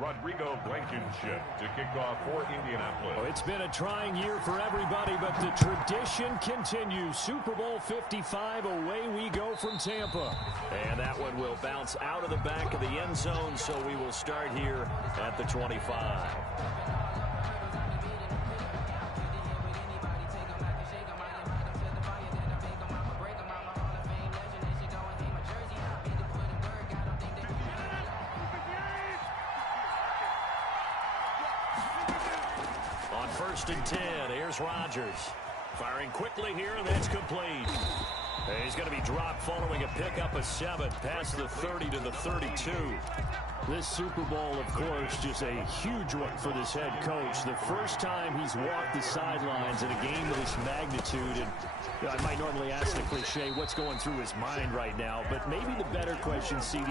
Rodrigo Blankenship to kick off for Indianapolis. Well, it's been a trying year for everybody, but the tradition continues. Super Bowl 55, away we go from Tampa. And that one will bounce out of the back of the end zone, so we will start here at the 25. On 1st and 10, here's Rodgers. Firing quickly here, and that's complete. And he's going to be dropped following a pickup of 7 past the 30 to the 32. This Super Bowl, of course, just a huge one for this head coach. The first time he's walked the sidelines in a game of this magnitude. And you know, I might normally ask the cliche, what's going through his mind right now? But maybe the better question, CD,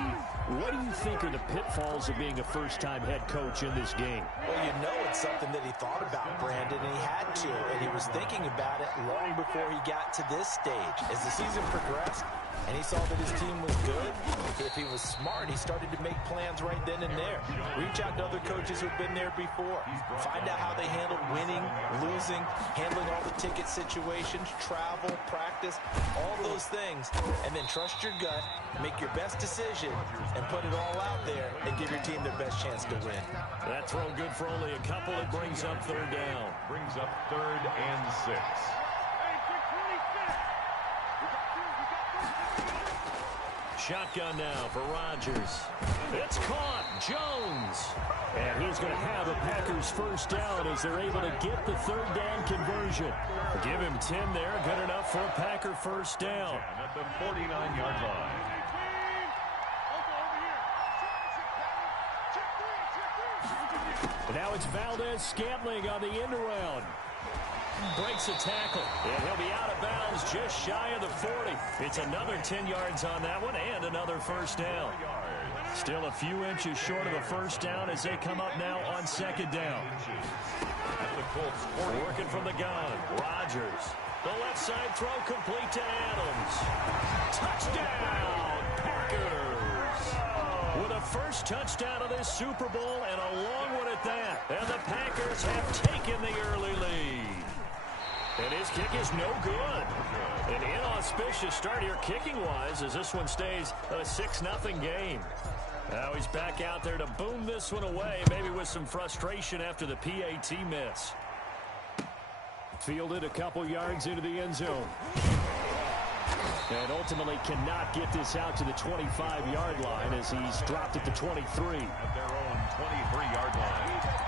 what do you think are the pitfalls of being a first-time head coach in this game? Well, you know it's something that he thought about, Brandon, and he had to. And he was thinking about it long before he got to this stage. As the season progressed, and he saw that his team was good, if he was smart, he started to make plans right then and there. Reach out to other coaches who've been there before. Find out how they handled winning, losing, handling all the ticket situations, travel, practice, all those things. And then trust your gut, make your best decision, and put it all out there and give your team their best chance to win. That throw good for only a couple. It brings up 3rd down. Brings up 3rd and 6. Shotgun now for Rodgers. It's caught. Jones. And he's going to have a Packers first down as they're able to get the 3rd down conversion. Give him 10 there. Good enough for a Packer first down. At the 49-yard line. And now it's Valdez-Scantling on the end around. Breaks a tackle, and he'll be out of bounds just shy of the 40. It's another 10 yards on that one and another first down. Still a few inches short of a first down as they come up now on 2nd down. Working from the gun, Rodgers. The left side throw complete to Adams. Touchdown, Packers! With a first touchdown of this Super Bowl and a long one at that. And the Packers have taken the early lead. And his kick is no good. An inauspicious start here kicking-wise as this one stays a 6-0 game. Now he's back out there to boom this one away, maybe with some frustration after the PAT miss. Fielded a couple yards into the end zone. And ultimately cannot get this out to the 25-yard line as he's dropped at the 23. At their own 23-yard line.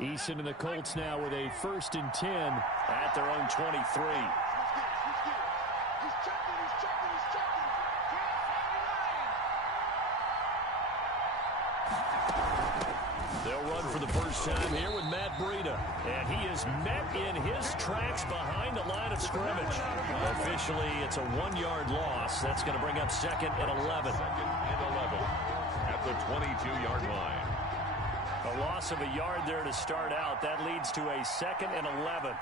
Eason and the Colts now with a 1st and 10 at their own 23. They'll run for the first time here with Matt Breida. And he is met in his tracks behind the line of scrimmage. Officially, it's a 1-yard loss. That's going to bring up 2nd and 11. 2nd and 11 at the 22-yard line. A loss of a yard there to start out. That leads to a 2nd and 11.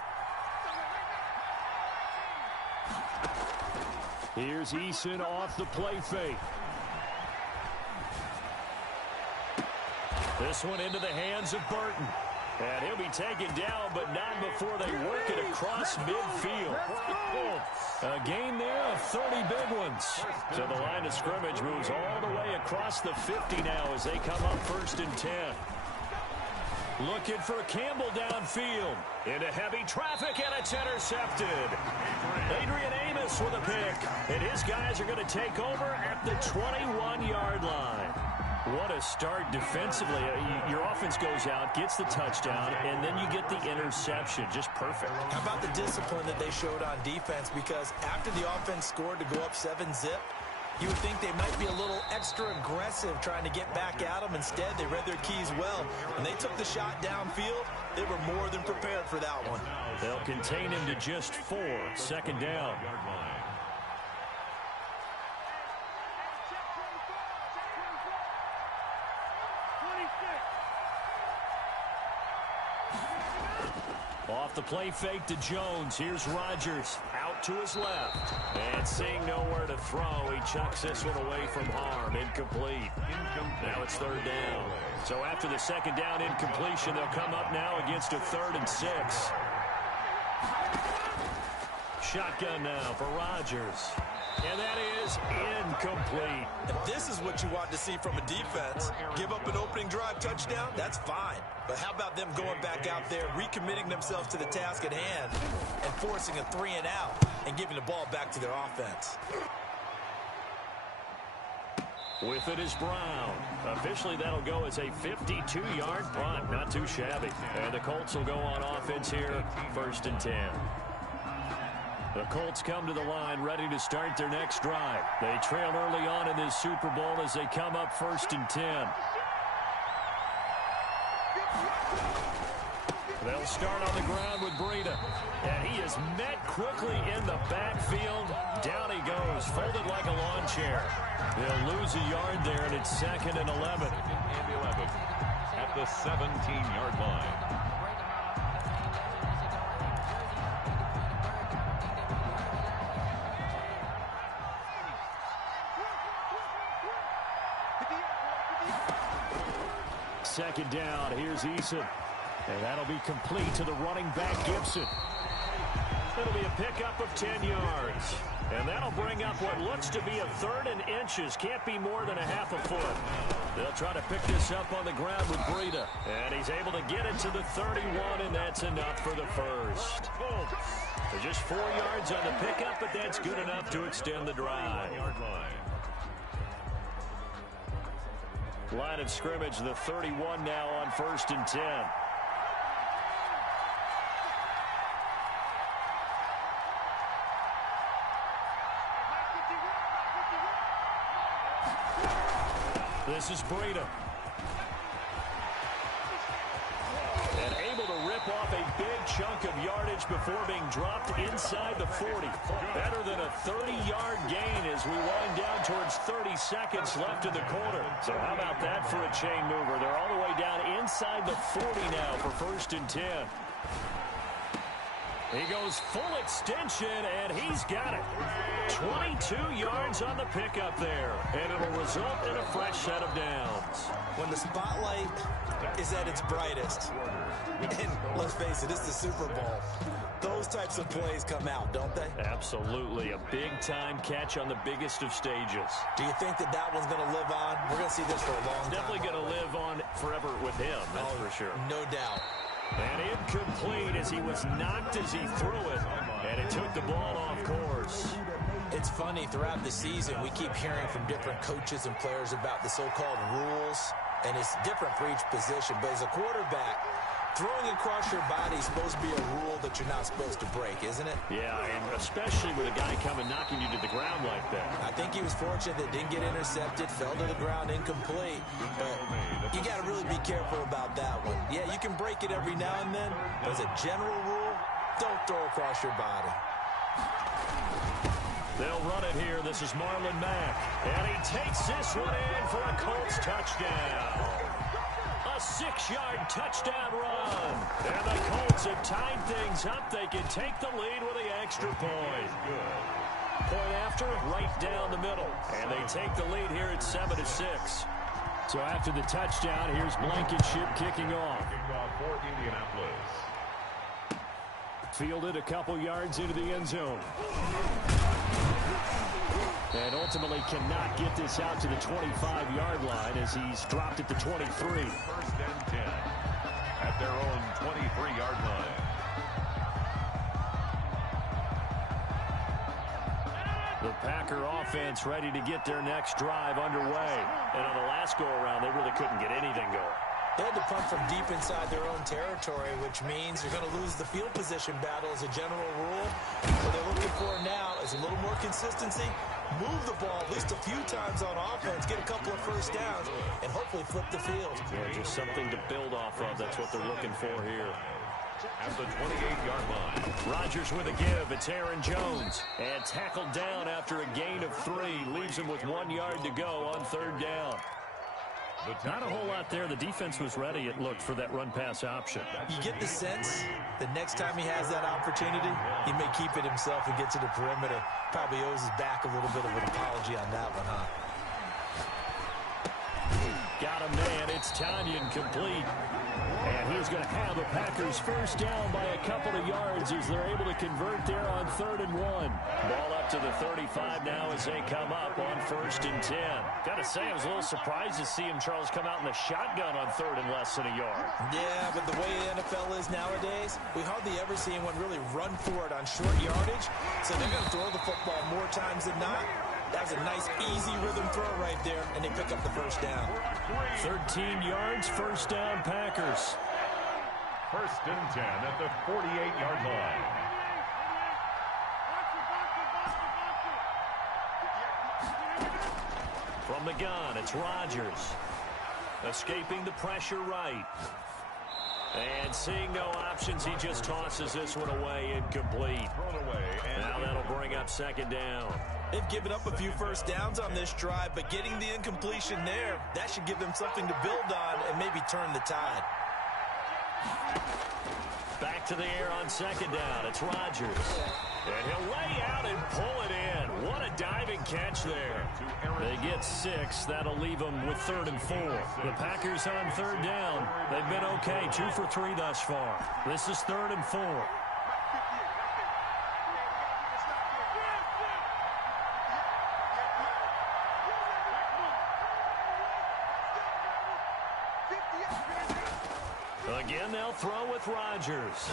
Here's Eason off the play fake. This one into the hands of Burton. And he'll be taken down, but not before they work it across midfield. A gain there of 30 big ones. So the line of scrimmage moves all the way across the 50 now as they come up 1st and 10. Looking for Campbell downfield. Into heavy traffic, and it's intercepted. Adrian Amos with a pick. And his guys are going to take over at the 21-yard line. What a start defensively. Your offense goes out, gets the touchdown, and then you get the interception. Just perfect. How about the discipline that they showed on defense? Because after the offense scored to go up 7-zip, you would think they might be a little extra aggressive trying to get back at them. Instead, they read their keys well. When they took the shot downfield, they were more than prepared for that one. They'll contain him to just 4. 2nd down. Off the play fake to Jones. Here's Rodgers out to his left. And seeing nowhere to throw, he chucks this one away from harm. Incomplete. Now it's third down. So after the second down incompletion, they'll come up now against a 3rd and 6. Shotgun now for Rodgers. And that is incomplete. If this is what you want to see from a defense, give up an opening drive touchdown, that's fine. But how about them going back out there, recommitting themselves to the task at hand, and forcing a 3 and out, and giving the ball back to their offense? With it is Brown. Officially, that'll go as a 52-yard punt. Not too shabby. And the Colts will go on offense here, 1st and 10. The Colts come to the line ready to start their next drive. They trail early on in this Super Bowl as they come up 1st and 10. They'll start on the ground with Breida. And he is met quickly in the backfield. Down he goes, folded like a lawn chair. They'll lose a yard there, and it's 2nd and 11. And 11 at the 17-yard line. Second down, here's Eason. And that'll be complete to the running back, Gibson. It'll be a pickup of 10 yards. And that'll bring up what looks to be a 3rd and inches. Can't be more than a half a foot. They'll try to pick this up on the ground with Breida. And he's able to get it to the 31, and that's enough for the first. They're just 4 yards on the pickup, but that's good enough to extend the drive. Line of scrimmage, the 31 now on 1st and 10. This is Breida. And able to rip off a big chunk of yardage before being dropped inside the 40. Better than a 30-yard gain as we wind down towards 30 seconds left in the quarter. So how about that for a chain mover? They're all the way down inside the 40 now for 1st and 10. He goes full extension, and he's got it. 22 yards on the pickup there, and it'll result in a fresh set of downs. When the spotlight is at its brightest, and let's face it, it's the Super Bowl, those types of plays come out, don't they? Absolutely. A big-time catch on the biggest of stages. Do you think that that one's going to live on? We're going to see this for a long time. Definitely going to live on forever with him, that's for sure. No doubt. And incomplete as he was knocked as he threw it, and it took the ball off course. It's funny, throughout the season, we keep hearing from different coaches and players about the so-called rules, and it's different for each position. But as a quarterback, throwing across your body is supposed to be a rule that you're not supposed to break, isn't it? Yeah, and especially with a guy coming knocking you to the ground like that. I think he was fortunate that didn't get intercepted, fell to the ground incomplete. But you got to really be careful about that one. Yeah, you can break it every now and then, but as a general rule, don't throw across your body. They'll run it here. This is Marlon Mack. And he takes this one in for a Colts touchdown. A 6-yard touchdown run. And the Colts have tied things up. They can take the lead with the extra point. Point after, right down the middle. And they take the lead here at 7-6. So after the touchdown, here's Blankenship kicking off. Kickoff for Indianapolis. Fielded a couple yards into the end zone. And ultimately cannot get this out to the 25-yard line as he's dropped at the 23. 1st and 10 at their own 23-yard line. The Packer offense ready to get their next drive underway. And on the last go-around, they really couldn't get anything going. They had to punt from deep inside their own territory, which means you're going to lose the field position battle as a general rule. What they're looking for now is a little more consistency, move the ball at least a few times on offense, get a couple of first downs, and hopefully flip the field. Yeah, just something to build off of. That's what they're looking for here. At the 28-yard line. Rodgers with a give. It's Aaron Jones. And tackled down after a gain of 3. Leaves him with 1 yard to go on 3rd down. Not a whole lot there. The defense was ready, it looked, for that run-pass option. You get the sense the next time he has that opportunity, he may keep it himself and get to the perimeter. Probably owes his back a little bit of an apology on that one, huh? Got a man. It's Tanyan complete. And he's going to have a Packers first down by a couple of yards as they're able to convert there on 3rd and 1. Ball up to the 35 now as they come up on 1st and 10. Got to say, I was a little surprised to see him, Charles, come out in the shotgun on 3rd and less than a yard. Yeah, but the way the NFL is nowadays, we hardly ever see anyone really run for it on short yardage. So they're going to throw the football more times than not. That was a nice, easy rhythm throw right there, and they pick up the first down. 13 yards, first down, Packers. 1st and 10 at the 48-yard line. From the gun, it's Rodgers. Escaping the pressure right. And seeing no options, he just tosses this one away, incomplete. Thrown away. And now that'll bring up 2nd down. They've given up a few first downs on this drive, but getting the incompletion there, that should give them something to build on and maybe turn the tide. Back to the air on 2nd down. It's Rodgers. And he'll lay out and pull it in. What a diving catch there. They get 6. That'll leave them with 3rd and 4. The Packers on 3rd down. They've been okay. 2 for 3 thus far. This is 3rd and 4. Again, they'll throw with Rodgers.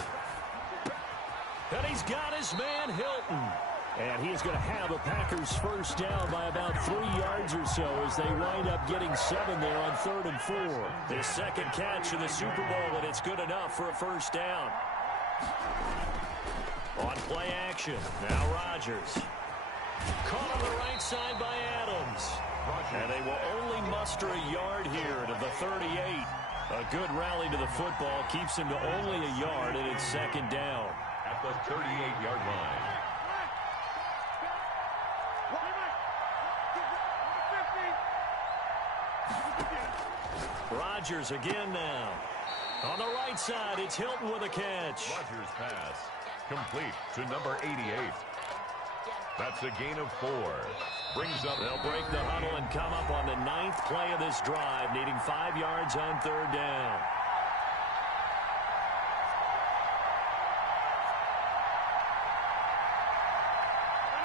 And he's got his man, Hilton. And he's going to have a Packers first down by about 3 yards or so as they wind up getting 7 there on 3rd and 4. His second catch in the Super Bowl, and it's good enough for a first down. On play action, now Rodgers. Caught on the right side by Adams. And they will only muster a yard here to the 38. A good rally to the football keeps him to only a yard, and it's 2nd down. At the 38-yard line. Rodgers again now. On the right side, it's Hilton with a catch. Rodgers' pass complete to number 88. That's a gain of 4. Brings up. They'll break the huddle and come up on the 9th play of this drive, needing 5 yards on 3rd down.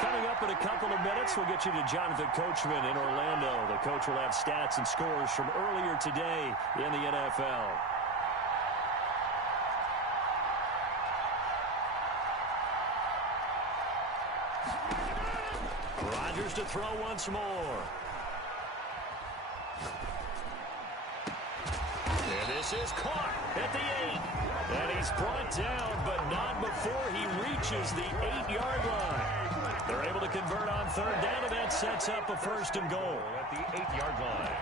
Coming up in a couple of minutes, we'll get you to Jonathan Coachman in Orlando. The coach will have stats and scores from earlier today in the NFL. Rodgers to throw once more. And this is caught at the 8. And he's brought down, but not before he reaches the 8-yard line. They're able to convert on 3rd down, and that sets up a 1st and goal. At the 8-yard line.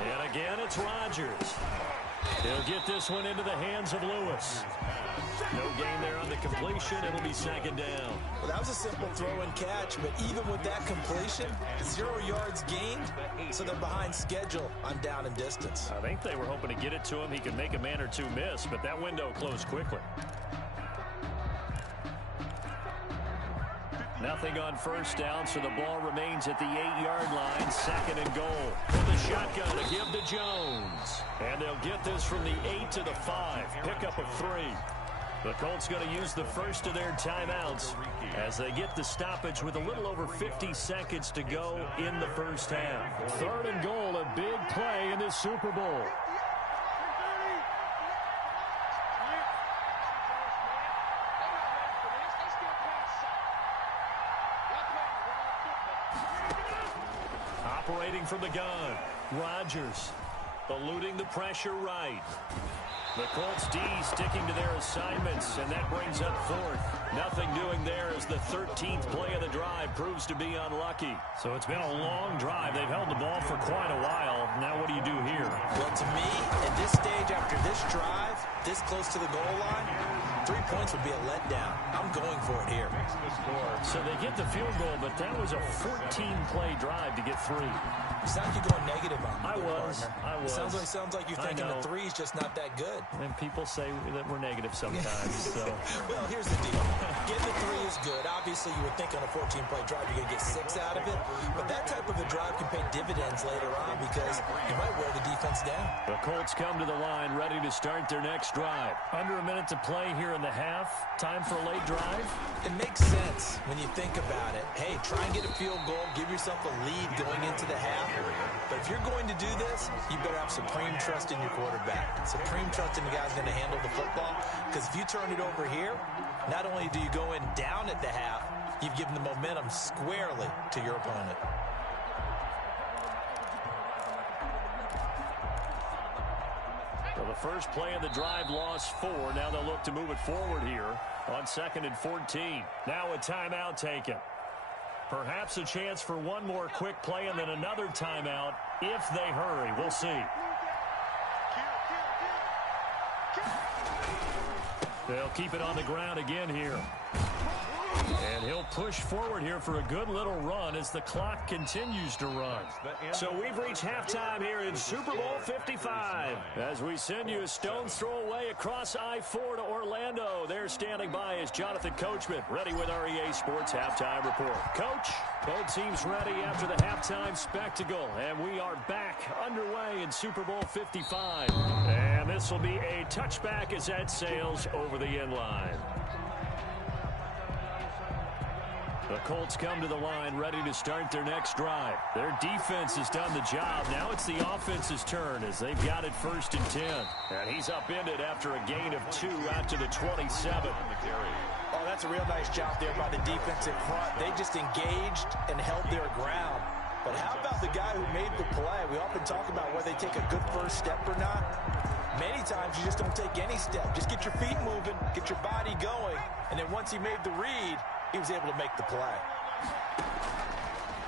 And again, it's Rodgers. He'll get this one into the hands of Lewis. No gain there on the completion. It'll be 2nd down. Well, that was a simple throw and catch, but even with that completion, 0 yards gained, so they're behind schedule on down and distance. I think they were hoping to get it to him. He could make a man or two miss, but that window closed quickly. Nothing on 1st down, so the ball remains at the 8-yard line. 2nd and goal. With the shotgun to give to Jones. And they'll get this from the 8 to the 5. Pickup of 3. The Colts going to use the first of their timeouts as they get the stoppage with a little over 50 seconds to go in the first half. 3rd and goal, a big play in this Super Bowl. Operating from the gun, Rodgers eluding the pressure right. The Colts D sticking to their assignments, and that brings up 4th. Nothing doing there as the 13th play of the drive proves to be unlucky. So it's been a long drive. They've held the ball for quite a while. Now what do you do here? Well, to me, at this stage after this drive, this close to the goal line, 3 points would be a letdown. I'm going for it here. So they get the field goal, but that was a 14-play drive to get 3. You sound like you're going negative on me. I was. Sounds like you're thinking the 3 is just not that good. And people say that we're negative sometimes. So. Well, here's the deal. Getting the 3 is good. Obviously, you would think on a 14-play drive you're going to get 6 out of it. But that type of a drive can pay dividends later on because you might wear the defense down. The Colts come to the line ready to start their next drive. Under a minute to play here in the half. Time for a late drive. It makes sense when you think about it. Hey, try and get a field goal. Give yourself a lead going into the half. But if you're going to do this, you better have supreme trust in your quarterback. Supreme trust in the guy's going to handle the football. Because if you turn it over here, not only do you go in down at the half, you've given the momentum squarely to your opponent. So the first play of the drive lost 4. Now they'll look to move it forward here on 2nd and 14. Now a timeout taken. Perhaps a chance for one more quick play and then another timeout if they hurry. We'll see. They'll keep it on the ground again here. And he'll push forward here for a good little run as the clock continues to run. So we've reached halftime here in Super Bowl 55. As we send you a stone's throw away across I-4 to Orlando. There standing by is Jonathan Coachman, ready with our EA Sports Halftime Report. Coach, both teams ready after the halftime spectacle. And we are back underway in Super Bowl 55. And this will be a touchback as that sails over the end line. The Colts come to the line ready to start their next drive. Their defense has done the job. Now it's the offense's turn as they've got it 1st and 10. And he's upended after a gain of 2 out to the 27. Oh, that's a real nice job there by the defensive front. They just engaged and held their ground. But how about the guy who made the play? We often talk about whether they take a good first step or not. Many times you just don't take any step. Just get your feet moving, get your body going, and then once he made the read, he was able to make the play.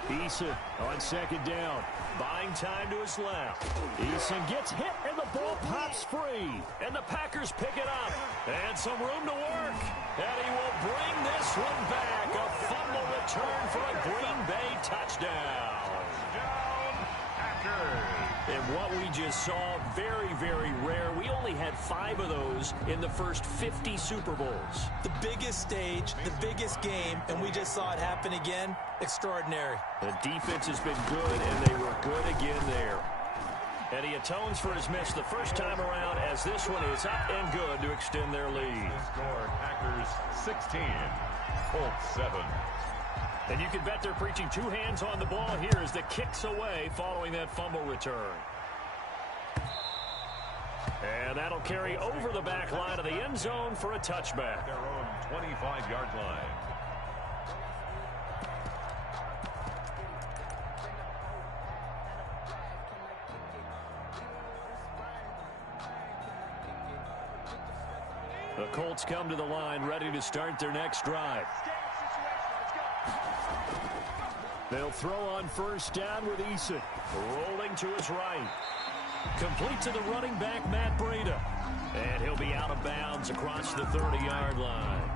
Eason on 2nd down. Buying time to his left. Eason gets hit and the ball pops free. And the Packers pick it up. And some room to work. And he will bring this one back. A fumble return for a Green Bay touchdown. And what we just saw, very, very rare. We only had 5 of those in the first 50 Super Bowls. The biggest stage, the biggest game, and we just saw it happen again. Extraordinary. The defense has been good, and they were good again there. And he atones for his miss the first time around as this one is up and good to extend their lead. Score Packers 16, Colts 7. And you can bet they're preaching 2 hands on the ball here as the kick's away following that fumble return. And that'll carry over the back line of the end zone for a touchback. Their own 25-yard line. The Colts come to the line ready to start their next drive. They'll throw on 1st down with Eason. Rolling to his right. Complete to the running back, Matt Breida. And he'll be out of bounds across the 30-yard line.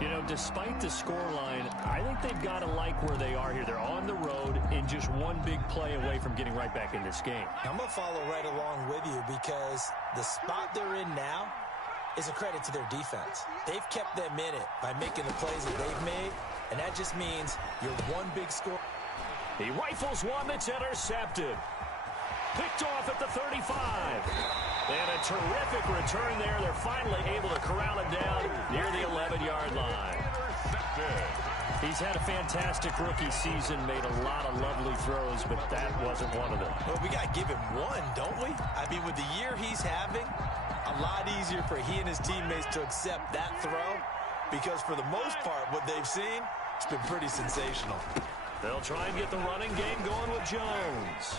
You know, despite the scoreline, I think they've got to like where they are here. They're on the road in just one big play away from getting right back in this game. I'm going to follow right along with you because the spot they're in now is a credit to their defense. They've kept them in it by making the plays that they've made, and that just means you're one big score. He rifles one that's intercepted. Picked off at the 35. And a terrific return there. They're finally able to corral it down near the 11-yard line. He's had a fantastic rookie season, made a lot of lovely throws, but that wasn't one of them. Well, we got to give him one, don't we? I mean, with the year he's having, a lot easier for he and his teammates to accept that throw because for the most part, what they've seen, it's been pretty sensational. They'll try and get the running game going with Jones.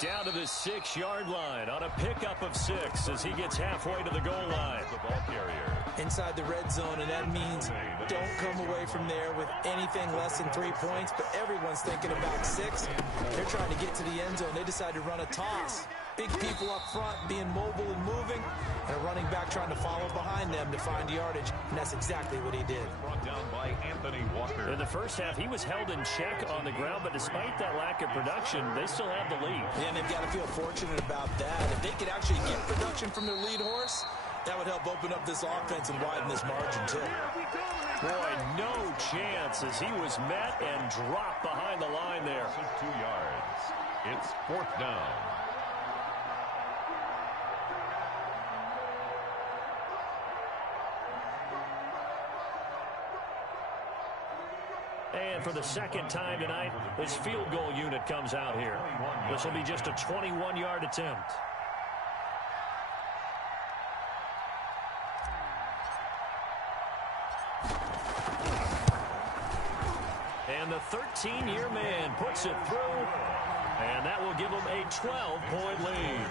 Down to the 6-yard line on a pickup of 6 as he gets halfway to the goal line. The ball carrier. Inside the red zone, and that means don't come away from there with anything less than 3 points, but everyone's thinking about 6. They're trying to get to the end zone. They decide to run a toss. big people up front being mobile and moving, and a running back trying to follow behind them to find yardage, and that's exactly what he did. Brought down by Anthony Walker. In the first half, he was held in check on the ground, but despite that lack of production, they still have the lead. Yeah, and they've got to feel fortunate about that. If they could actually get production from their lead horse, that would help open up this offense and widen this margin, too. Boy, no chance as he was met and dropped behind the line there. 2 yards. It's 4th down. And for the second time tonight, this field goal unit comes out here. This will be just a 21-yard attempt. And the 13-year man puts it through, and that will give them a 12-point lead.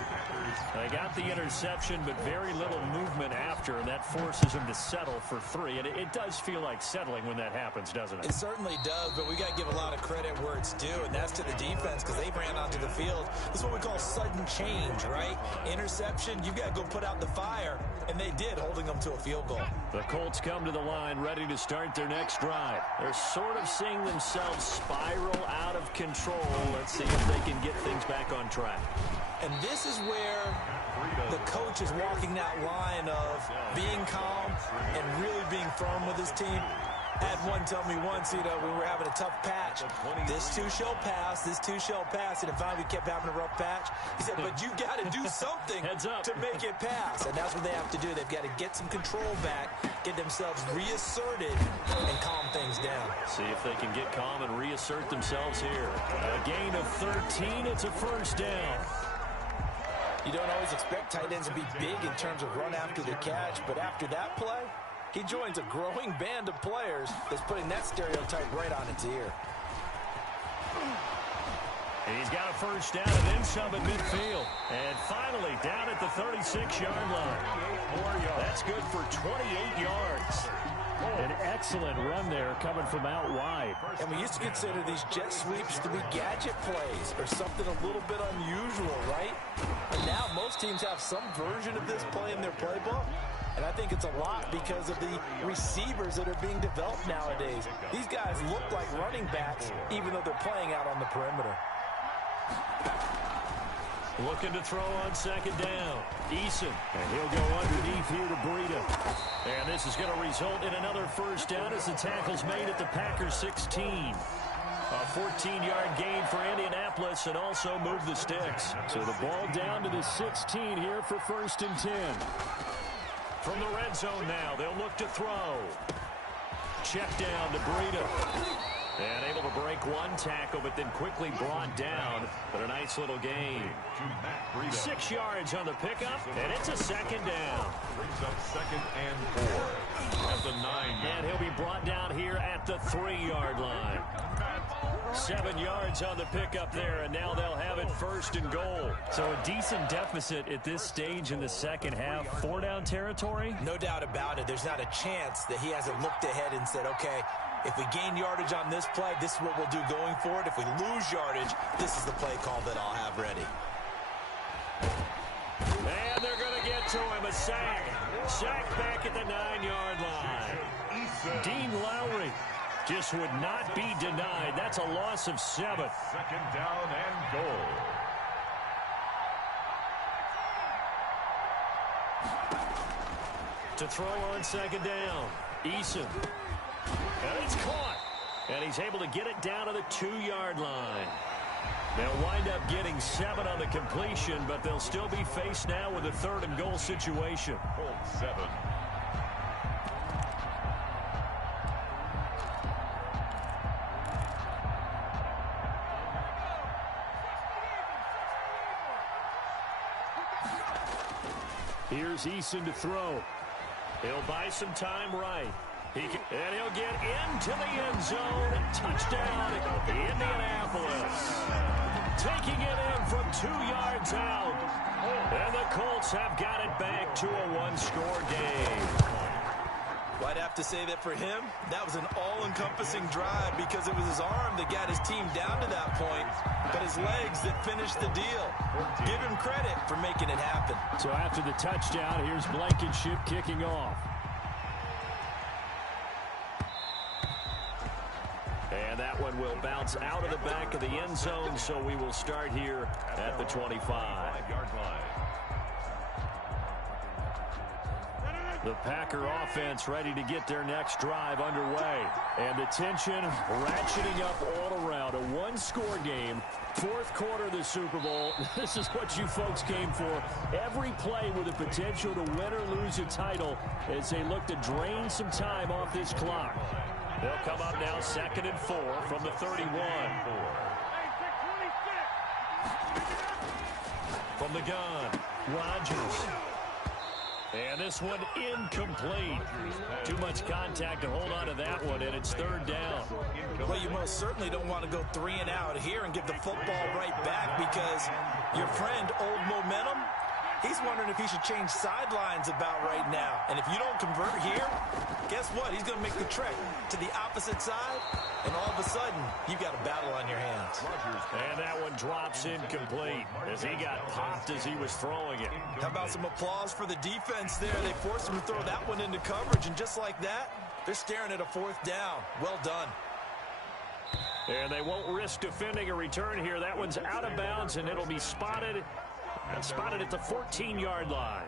They got the interception, but very little movement after, and that forces them to settle for 3. And it does feel like settling when that happens, doesn't it? It certainly does, but we got to give a lot of credit where it's due, and that's to the defense because they ran onto the field. This is what we call sudden change, right? Interception, you've got to go put out the fire, and they did, holding them to a field goal. The Colts come to the line ready to start their next drive. They're sort of seeing themselves spiral out of control. Let's see if they can get things back on track. And this is where the coach is walking that line of being calm and really being firm with his team. I had one tell me once, we were having a tough patch. This too shall pass, this too shall pass. And finally we kept having a rough patch. He said, but you got to do something to make it pass. And that's what they have to do. They've got to get some control back, get themselves reasserted, and calm things down. See if they can get calm and reassert themselves here. A gain of 13, it's a first down. You don't always expect tight ends to be big in terms of run after the catch, but after that play, he joins a growing band of players that's putting that stereotype right on its ear. He's got a first down and then some at midfield. And finally, down at the 36-yard line. That's good for 28 yards. An excellent run there coming from out wide. And we used to consider these jet sweeps to be gadget plays or something a little bit unusual, right? And now most teams have some version of this play in their playbook. And I think it's a lot because of the receivers that are being developed nowadays. These guys look like running backs even though they're playing out on the perimeter. Looking to throw on second down. Eason. And he'll go underneath here to Breida. And this is going to result in another first down as the tackle's made at the Packers 16. A 14-yard gain for Indianapolis and also move the sticks. So the ball down to the 16 here for 1st and 10. From the red zone now, they'll look to throw. Check down to Breida. And able to break one tackle, but then quickly brought down. But a nice little gain. 6 yards on the pickup, and it's a second down. Brings up 2nd and 4. At the 9. And he'll be brought down here at the 3-yard line. 7 yards on the pickup there, and now they'll have it 1st and goal. So a decent deficit at this stage in the second half. 4-down territory? No doubt about it. There's not a chance that he hasn't looked ahead and said, okay, if we gain yardage on this play, this is what we'll do going forward. If we lose yardage, this is the play call that I'll have ready. And they're going to get to him. A sack. Sack back at the 9-yard line. Dean Lowry just would not be denied. That's a loss of 7. 2nd down and goal. To throw on second down. Eason. And it's caught. And he's able to get it down to the 2-yard line. They'll wind up getting 7 on the completion, but they'll still be faced now with a 3rd and goal situation. 7. Here's Eason to throw. He'll buy some time right. And he'll get into the end zone. Touchdown, Indianapolis. Taking it in from 2 yards out. And the Colts have got it back to a 1-score game. Right after to say that for him, that was an all-encompassing drive because it was his arm that got his team down to that point, but his legs that finished the deal. Give him credit for making it happen. So after the touchdown, here's Blankenship kicking off. And that one will bounce out of the back of the end zone, so we will start here at the 25-yard line. The Packer offense ready to get their next drive underway. And the tension ratcheting up all around. A one-score game, fourth quarter of the Super Bowl. This is what you folks came for. Every play with the potential to win or lose a title as they look to drain some time off this clock. They'll come up now 2nd and 4 from the 31. From the gun, Rodgers. And this one incomplete. Too much contact to hold on to that one, and it's 3rd down. Well, you most certainly don't want to go 3 and out here and give the football right back because your friend, Old Momentum, he's wondering if he should change sidelines about right now. And if you don't convert here, guess what? He's going to make the trek to the opposite side, and all of a sudden, you've got a battle on your hands. And that one drops incomplete as he got popped as he was throwing it. How about some applause for the defense there? They forced him to throw that one into coverage, and just like that, they're staring at a 4th down. Well done. And they won't risk defending a return here. That one's out of bounds, and it'll be spotted at the 14-yard line.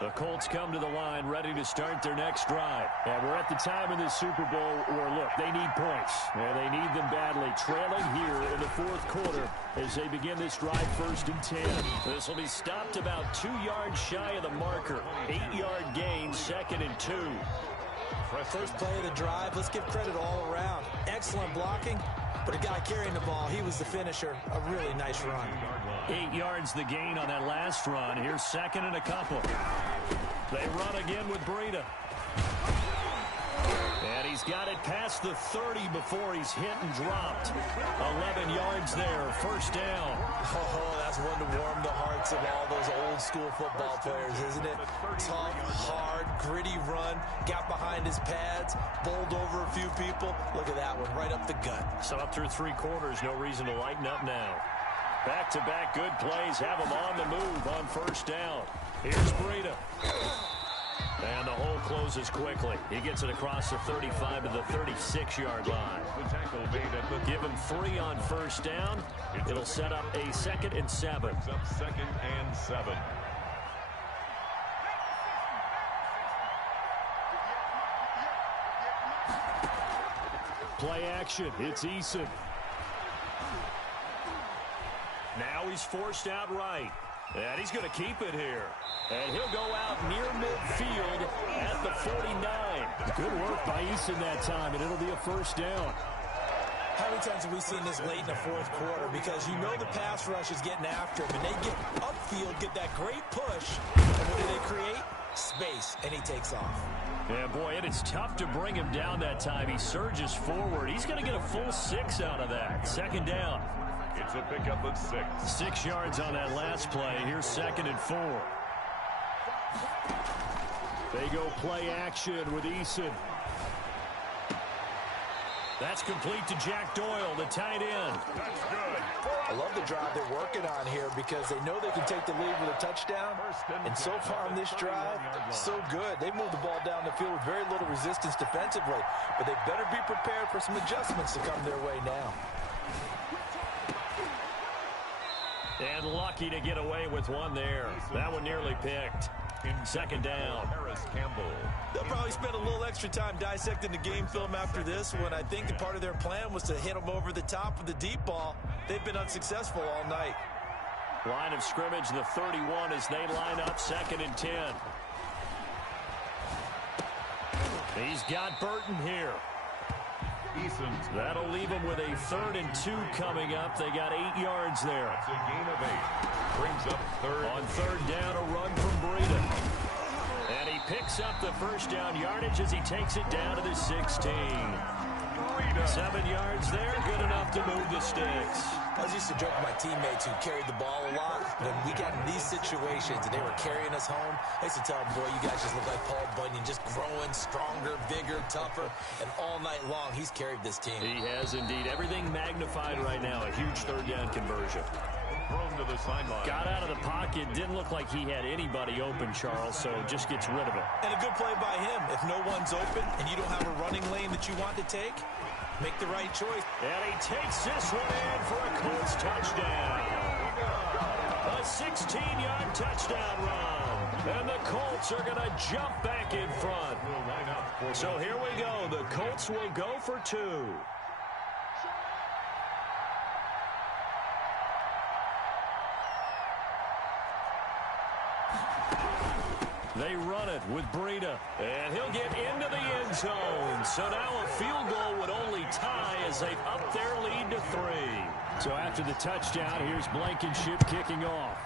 The Colts come to the line ready to start their next drive. And we're at the time in the Super Bowl where, look, they need points. And they need them badly. Trailing here in the 4th quarter as they begin this drive 1st and 10. This will be stopped about 2 yards shy of the marker. 8-yard gain, 2nd and 2. First play of the drive, let's give credit all around. Excellent blocking, but a guy carrying the ball, he was the finisher. A really nice run. 8 yards the gain on that last run. Here's 2nd and a couple. They run again with Breida. And he's got it past the 30 before he's hit and dropped. 11 yards there, 1st down. Oh, that's one to warm the hearts of all those old school football players, isn't it? Tough, hard, gritty run, got behind his pads, bowled over a few people. Look at that one, right up the gut. So up through 3 quarters, no reason to lighten up now. Back-to-back good plays have him on the move on 1st down. Here's Breida. And the hole closes quickly. He gets it across the 35 to the 36-yard line. Give him 3 on 1st down. It'll set up a 2nd and 7. 2nd and 7. Play action. It's Eason. Now he's forced out right. And he's going to keep it here. And he'll go out near midfield at the 49. Good work by Eason that time, and it'll be a 1st down. How many times have we seen this late in the 4th quarter? Because you know the pass rush is getting after him, and they get upfield, get that great push, and what do they create? Space, and he takes off. Yeah, boy, it is tough to bring him down that time. He surges forward. He's going to get a full 6 out of that. 2nd down. It's a pickup of 6. 6 yards on that last play. Here's 2nd and 4. They go play action with Eason. That's complete to Jack Doyle, the tight end. That's good. I love the drive they're working on here because they know they can take the lead with a touchdown. And so far on this drive, so good. They moved the ball down the field with very little resistance defensively. But they better be prepared for some adjustments to come their way now. And lucky to get away with one there. That one nearly picked. 2nd down. They'll probably spend a little extra time dissecting the game film after this one. I think part of their plan was to hit them over the top with the deep ball. They've been unsuccessful all night. Line of scrimmage, the 31 as they line up 2nd and 10. He's got Burton here. That'll leave him with a 3rd and 2 coming up. They got 8 yards there. That's a gain of 8. Brings up 3rd. On 3rd down, a run from Breida. And he picks up the 1st down yardage as he takes it down to the 16. 7 yards there, good enough to move the sticks. I was used to joke with my teammates who carried the ball a lot. When we got in these situations and they were carrying us home, I used to tell them, boy, you guys just look like Paul Bunyan, just growing stronger, bigger, tougher, and all night long he's carried this team. He has indeed. Everything magnified right now. A huge third down conversion. Thrown to the sideline. Got out of the pocket. Didn't look like he had anybody open, Charles, so just gets rid of it. And a good play by him. If no one's open and you don't have a running lane that you want to take, make the right choice. And he takes this one in for a Colts touchdown. A 16-yard touchdown run. And the Colts are going to jump back in front. So here we go. The Colts will go for 2. They run it with Breida, and he'll get into the end zone. So now a field goal would only tie as they've upped their lead to 3. So after the touchdown, here's Blankenship kicking off.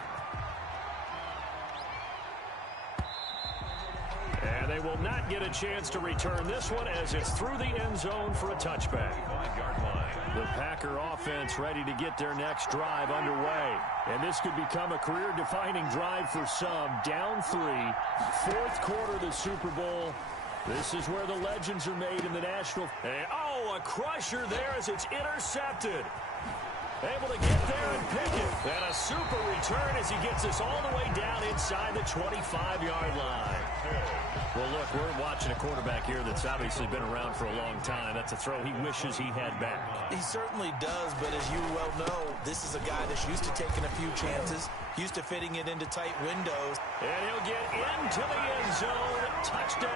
And they will not get a chance to return this one as it's through the end zone for a touchback. 5-yard line. The Packer offense ready to get their next drive underway. And this could become a career-defining drive for some. Down 3, fourth quarter of the Super Bowl. This is where the legends are made in the National. And, oh, a crusher there as it's intercepted. Able to get there and pick it. And a super return as he gets us all the way down inside the 25-yard line. Well, look, we're watching a quarterback here that's obviously been around for a long time. That's a throw he wishes he had back. He certainly does, but as you well know, this is a guy that's used to taking a few chances, used to fitting it into tight windows. And he'll get into the end zone. Touchdown,